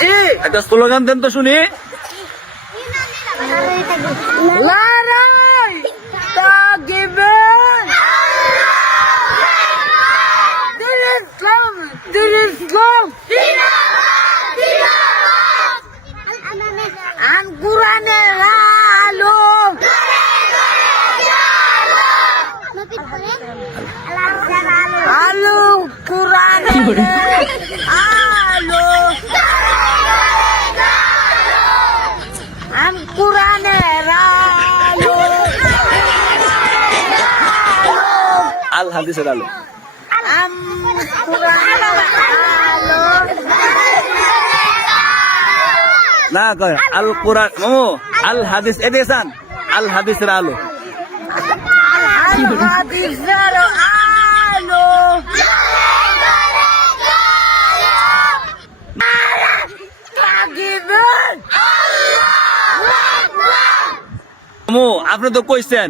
জি একটা স্লোগান দেন তো শুনি। লড়াই তাগিবেন দিন ইসলাম আন কুরআনের আলো আলো কুরআনের আলো আন কুরআনের আলো আল হাদিসের আলো। আম কুরআনের আলো না কয় আল কোরআন মামু আল হাদিস এদেশান আল হাদিসের আলো। হাদিসের আলো তাগিবেন মামু আপনি তো কইছেন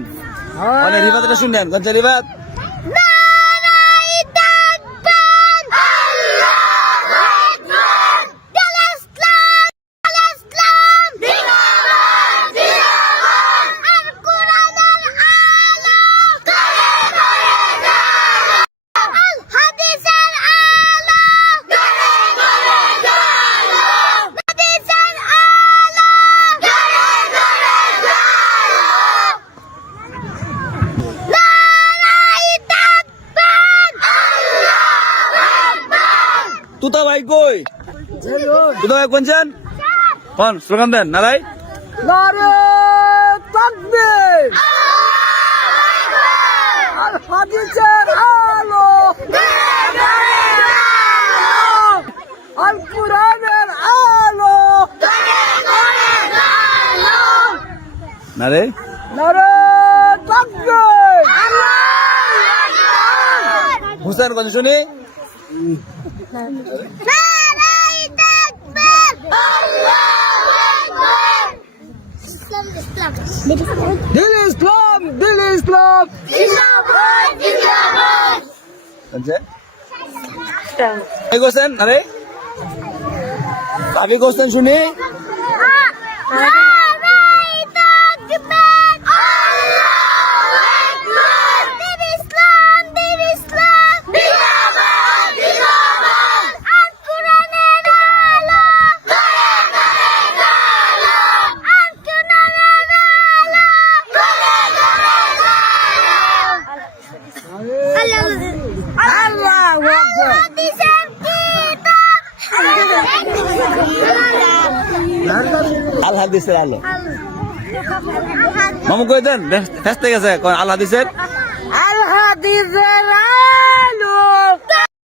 মানে রিবাতটা শুনেন গঞ্জা রিবাত। তুতা ভাই কই? তুতা ভাই কোনছেন? কোন স্লোগান দেন নারাই। নারে তাকবীর আল হাদিসের আলো আল কুরআনের আলো নারে নারে তাকবীর হুসেন গঞ্জ শুনি। দিল ইসলাম দিল ইসলাম ভাই কোসেন নারে ভাবি কোসেন শুনি। আল্লাহু আকবার আল হাদিসের আলো। মামু কই দেন ফেস্তে গেছে আল হাদিসের আল হাদিসের